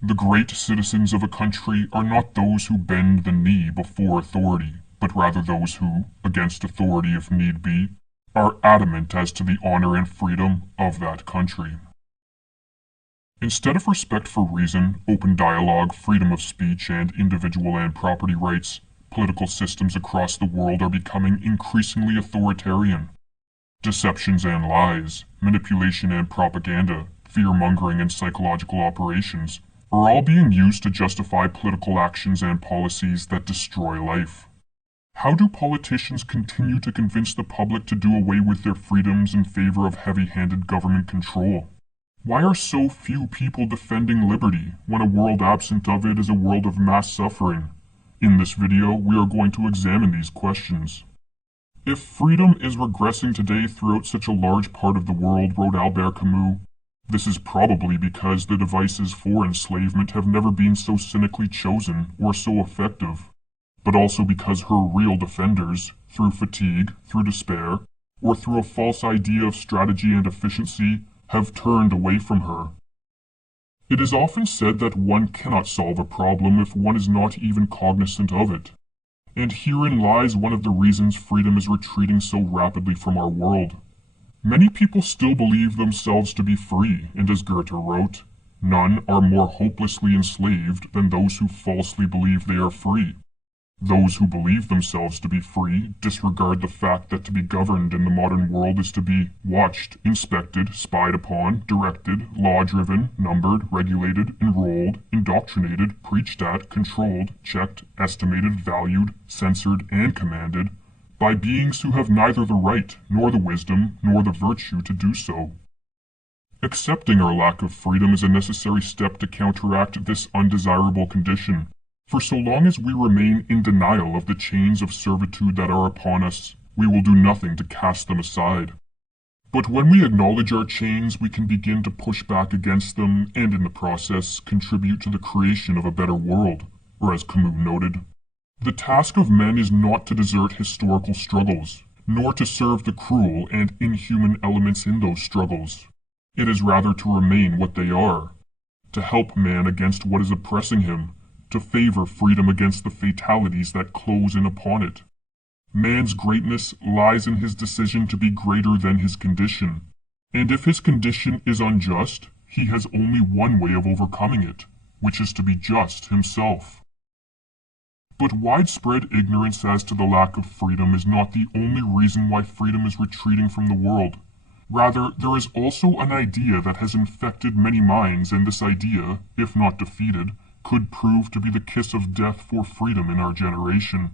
The great citizens of a country are not those who bend the knee before authority, but rather those who, against authority if need be, are adamant as to the honor and freedom of that country. Instead of respect for reason, open dialogue, freedom of speech, and individual and property rights, political systems across the world are becoming increasingly authoritarian. Deceptions and lies, manipulation and propaganda, fear-mongering and psychological operations are all being used to justify political actions and policies that destroy life. How do politicians continue to convince the public to do away with their freedoms in favor of heavy-handed government control? Why are so few people defending liberty when a world absent of it is a world of mass suffering? In this video, we are going to examine these questions. If freedom is regressing today throughout such a large part of the world, wrote Albert Camus, this is probably because the devices for enslavement have never been so cynically chosen or so effective, but also because her real defenders, through fatigue, through despair, or through a false idea of strategy and efficiency, have turned away from her. It is often said that one cannot solve a problem if one is not even cognizant of it. And herein lies one of the reasons freedom is retreating so rapidly from our world. Many people still believe themselves to be free, and as Goethe wrote, none are more hopelessly enslaved than those who falsely believe they are free. Those who believe themselves to be free disregard the fact that to be governed in the modern world is to be watched, inspected, spied upon, directed, law-driven, numbered, regulated, enrolled, indoctrinated, preached at, controlled, checked, estimated, valued, censored, and commanded by beings who have neither the right, nor the wisdom, nor the virtue to do so. Accepting our lack of freedom is a necessary step to counteract this undesirable condition. For so long as we remain in denial of the chains of servitude that are upon us, we will do nothing to cast them aside. But when we acknowledge our chains, we can begin to push back against them, and in the process, contribute to the creation of a better world. Or as Camus noted, the task of men is not to desert historical struggles, nor to serve the cruel and inhuman elements in those struggles. It is rather to remain what they are, to help man against what is oppressing him, to favor freedom against the fatalities that close in upon it. Man's greatness lies in his decision to be greater than his condition, and if his condition is unjust, he has only one way of overcoming it, which is to be just himself. But widespread ignorance as to the lack of freedom is not the only reason why freedom is retreating from the world. Rather, there is also an idea that has infected many minds, and this idea, if not defeated, could prove to be the kiss of death for freedom in our generation.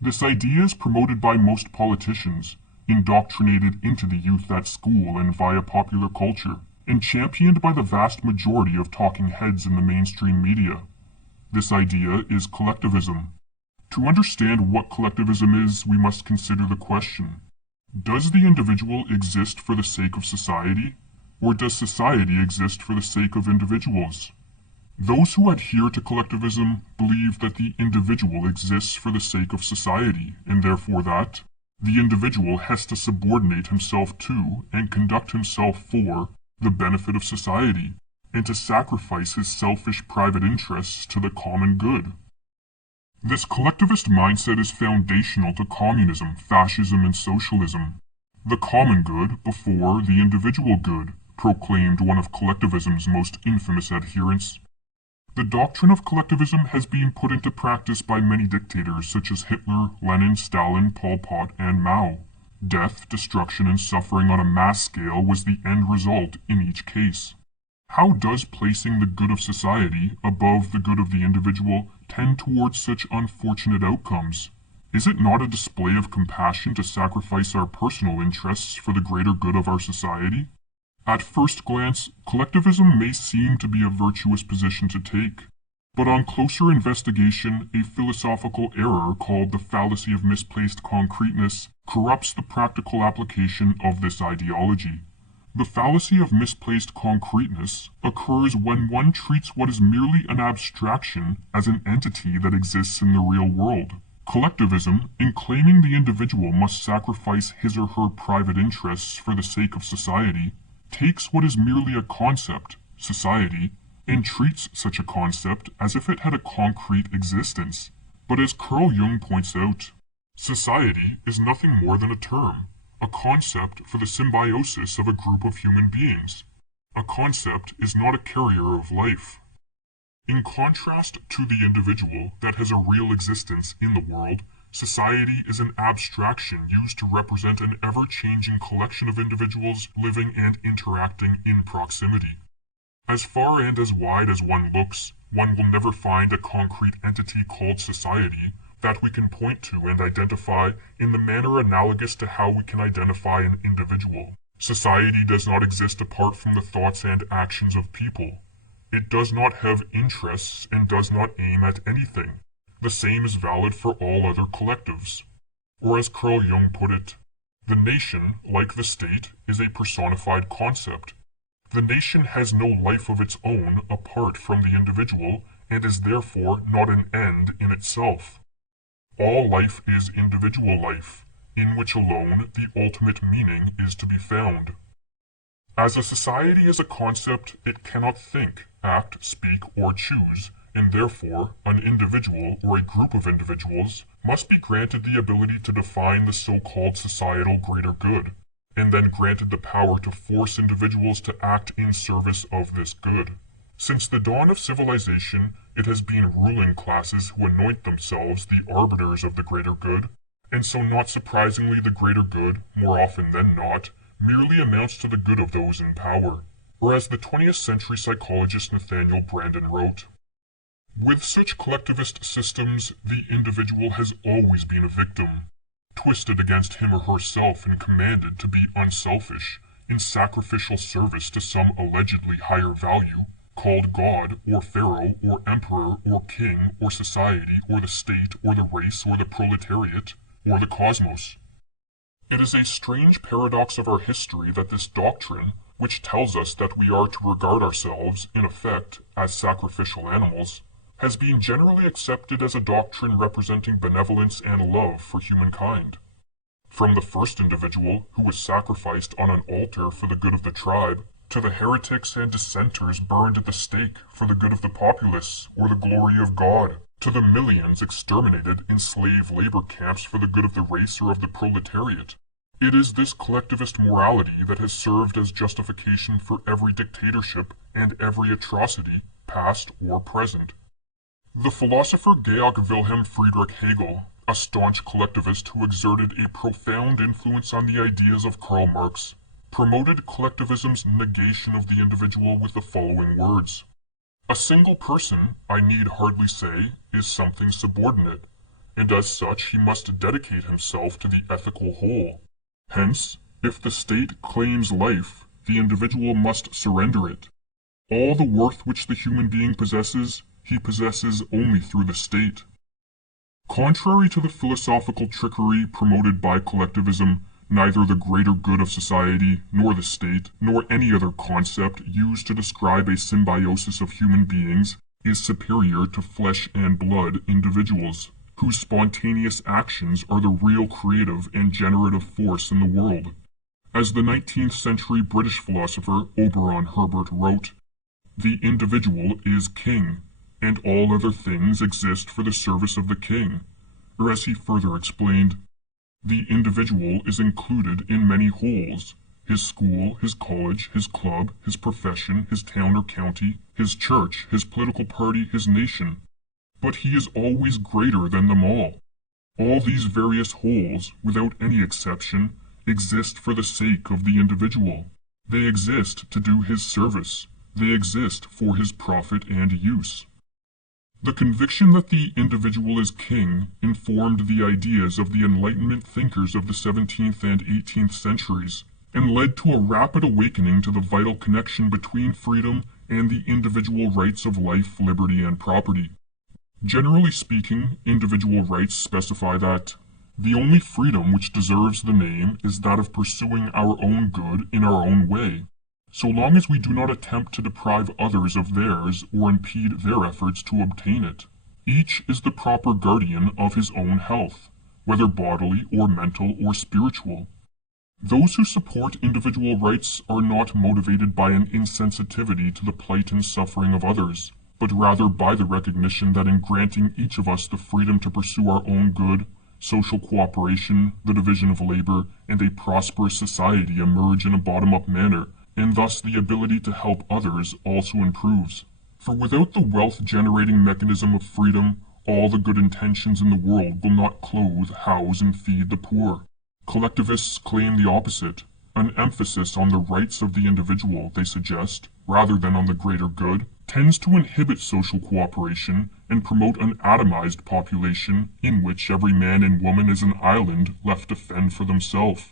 This idea is promoted by most politicians, indoctrinated into the youth at school and via popular culture, and championed by the vast majority of talking heads in the mainstream media. This idea is collectivism. To understand what collectivism is, we must consider the question: does the individual exist for the sake of society, or does society exist for the sake of individuals? Those who adhere to collectivism believe that the individual exists for the sake of society, and therefore that the individual has to subordinate himself to and conduct himself for the benefit of society, and to sacrifice his selfish private interests to the common good. This collectivist mindset is foundational to communism, fascism, and socialism. The common good before the individual good, proclaimed one of collectivism's most infamous adherents. The doctrine of collectivism has been put into practice by many dictators such as Hitler, Lenin, Stalin, Pol Pot, and Mao. Death, destruction, and suffering on a mass scale was the end result in each case. How does placing the good of society above the good of the individual tend towards such unfortunate outcomes? Is it not a display of compassion to sacrifice our personal interests for the greater good of our society? At first glance, collectivism may seem to be a virtuous position to take, but on closer investigation, a philosophical error called the fallacy of misplaced concreteness corrupts the practical application of this ideology. The fallacy of misplaced concreteness occurs when one treats what is merely an abstraction as an entity that exists in the real world. Collectivism, in claiming the individual must sacrifice his or her private interests for the sake of society, takes what is merely a concept, society, and treats such a concept as if it had a concrete existence. But as Carl Jung points out, society is nothing more than a term, a concept for the symbiosis of a group of human beings. A concept is not a carrier of life. In contrast to the individual that has a real existence in the world, society is an abstraction used to represent an ever-changing collection of individuals living and interacting in proximity. As far and as wide as one looks, one will never find a concrete entity called society that we can point to and identify in the manner analogous to how we can identify an individual. Society does not exist apart from the thoughts and actions of people. It does not have interests and does not aim at anything. The same is valid for all other collectives. Or as Carl Jung put it, the nation, like the state, is a personified concept. The nation has no life of its own apart from the individual and is therefore not an end in itself. All life is individual life, in which alone the ultimate meaning is to be found. As a society is a concept, it cannot think, act, speak, or choose, and therefore an individual or a group of individuals must be granted the ability to define the so-called societal greater good, and then granted the power to force individuals to act in service of this good. Since the dawn of civilization, it has been ruling classes who anoint themselves the arbiters of the greater good, and so not surprisingly the greater good, more often than not, merely amounts to the good of those in power. Or as the 20th century psychologist Nathaniel Branden wrote, "With such collectivist systems, the individual has always been a victim, twisted against him or herself and commanded to be unselfish, in sacrificial service to some allegedly higher value, called God, or Pharaoh, or Emperor, or King, or society, or the state, or the race, or the proletariat, or the cosmos." It is a strange paradox of our history that this doctrine, which tells us that we are to regard ourselves, in effect, as sacrificial animals, has been generally accepted as a doctrine representing benevolence and love for humankind. From the first individual who was sacrificed on an altar for the good of the tribe, to the heretics and dissenters burned at the stake for the good of the populace or the glory of God, to the millions exterminated in slave labor camps for the good of the race or of the proletariat. It is this collectivist morality that has served as justification for every dictatorship and every atrocity, past or present. The philosopher Georg Wilhelm Friedrich Hegel, a staunch collectivist who exerted a profound influence on the ideas of Karl Marx, promoted collectivism's negation of the individual with the following words: "A single person, I need hardly say, is something subordinate, and as such he must dedicate himself to the ethical whole. Hence, if the state claims life, the individual must surrender it. All the worth which the human being possesses, he possesses only through the state." Contrary to the philosophical trickery promoted by collectivism, neither the greater good of society, nor the state, nor any other concept used to describe a symbiosis of human beings is superior to flesh and blood individuals, whose spontaneous actions are the real creative and generative force in the world. As the 19th century British philosopher Oberon Herbert wrote, "The individual is king, and all other things exist for the service of the king." Or as he further explained, "The individual is included in many wholes: his school, his college, his club, his profession, his town or county, his church, his political party, his nation. But he is always greater than them all. All these various wholes, without any exception, exist for the sake of the individual. They exist to do his service. They exist for his profit and use." The conviction that the individual is king informed the ideas of the Enlightenment thinkers of the 17th and 18th centuries, and led to a rapid awakening to the vital connection between freedom and the individual rights of life, liberty, and property. Generally speaking, individual rights specify that the only freedom which deserves the name is that of pursuing our own good in our own way, so long as we do not attempt to deprive others of theirs or impede their efforts to obtain it. Each is the proper guardian of his own health, whether bodily or mental or spiritual. Those who support individual rights are not motivated by an insensitivity to the plight and suffering of others, but rather by the recognition that in granting each of us the freedom to pursue our own good, social cooperation, the division of labor, and a prosperous society emerge in a bottom-up manner, and thus the ability to help others also improves. For without the wealth-generating mechanism of freedom, all the good intentions in the world will not clothe, house, and feed the poor. Collectivists claim the opposite. An emphasis on the rights of the individual, they suggest, rather than on the greater good, tends to inhibit social cooperation and promote an atomized population in which every man and woman is an island left to fend for themselves.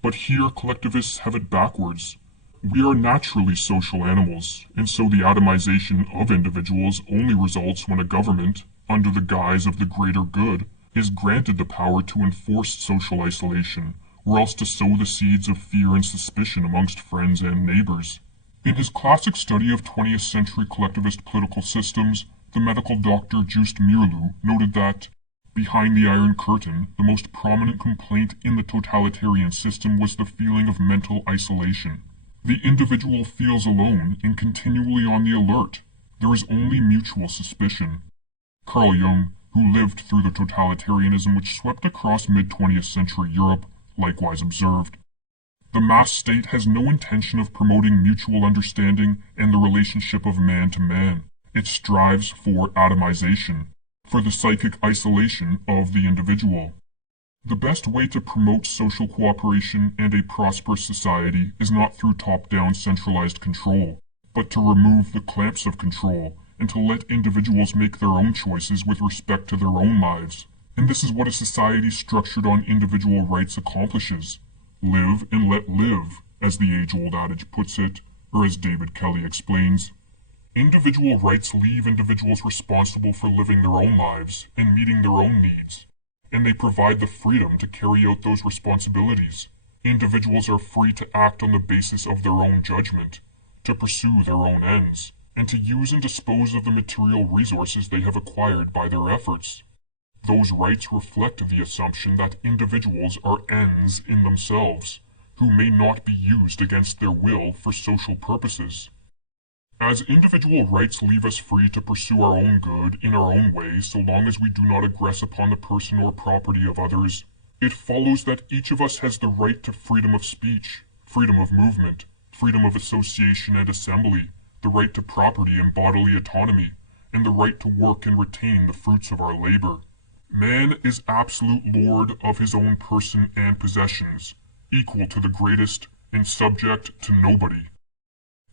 But here collectivists have it backwards. We are naturally social animals, and so the atomization of individuals only results when a government, under the guise of the greater good, is granted the power to enforce social isolation, or else to sow the seeds of fear and suspicion amongst friends and neighbors. In his classic study of 20th century collectivist political systems, the medical doctor Just Mirlu noted that, behind the Iron Curtain, the most prominent complaint in the totalitarian system was the feeling of mental isolation. The individual feels alone and continually on the alert. There is only mutual suspicion. Carl Jung, who lived through the totalitarianism which swept across mid-20th century Europe, likewise observed, "The mass state has no intention of promoting mutual understanding and the relationship of man to man. It strives for atomization, for the psychic isolation of the individual. The best way to promote social cooperation and a prosperous society is not through top-down centralized control, but to remove the clamps of control and to let individuals make their own choices with respect to their own lives. And this is what a society structured on individual rights accomplishes. Live and let live, as the age-old adage puts it, or as David Kelly explains. Individual rights leave individuals responsible for living their own lives and meeting their own needs, and they provide the freedom to carry out those responsibilities. Individuals are free to act on the basis of their own judgment, to pursue their own ends, and to use and dispose of the material resources they have acquired by their efforts. Those rights reflect the assumption that individuals are ends in themselves, who may not be used against their will for social purposes. As individual rights leave us free to pursue our own good in our own way so long as we do not aggress upon the person or property of others, it follows that each of us has the right to freedom of speech, freedom of movement, freedom of association and assembly, the right to property and bodily autonomy, and the right to work and retain the fruits of our labor. Man is absolute lord of his own person and possessions, equal to the greatest, and subject to nobody.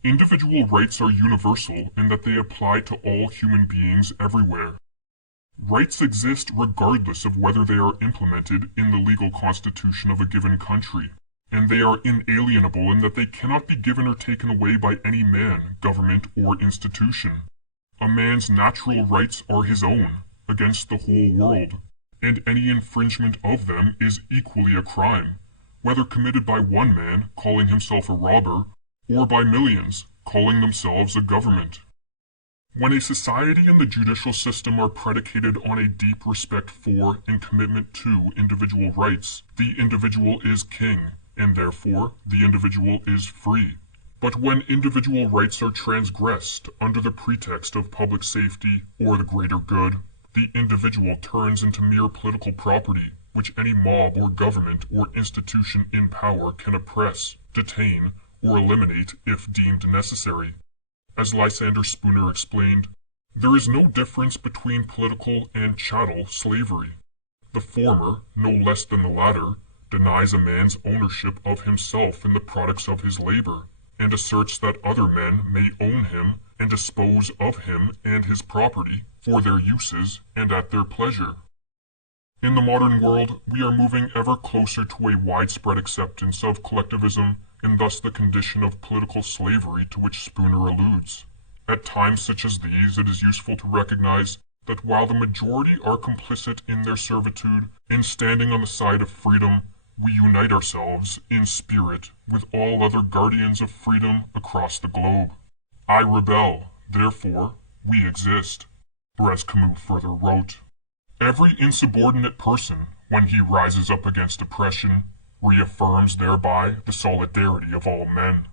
Individual rights are universal in that they apply to all human beings everywhere. Rights exist regardless of whether they are implemented in the legal constitution of a given country, and they are inalienable in that they cannot be given or taken away by any man, government, or institution. A man's natural rights are his own, against the whole world, and any infringement of them is equally a crime, whether committed by one man, calling himself a robber, or by millions, calling themselves a government. When a society and the judicial system are predicated on a deep respect for and commitment to individual rights, the individual is king, and therefore the individual is free. But when individual rights are transgressed under the pretext of public safety or the greater good, the individual turns into mere political property, which any mob or government or institution in power can oppress, detain, or eliminate if deemed necessary. As Lysander Spooner explained, there is no difference between political and chattel slavery. The former, no less than the latter, denies a man's ownership of himself and the products of his labor, and asserts that other men may own him and dispose of him and his property for their uses and at their pleasure. In the modern world, we are moving ever closer to a widespread acceptance of collectivism and thus the condition of political slavery to which Spooner alludes. At times such as these, it is useful to recognize that while the majority are complicit in their servitude, in standing on the side of freedom, we unite ourselves in spirit with all other guardians of freedom across the globe. I rebel, therefore we exist. Or as Camus further wrote, every insubordinate person, when he rises up against oppression, reaffirms thereby the solidarity of all men.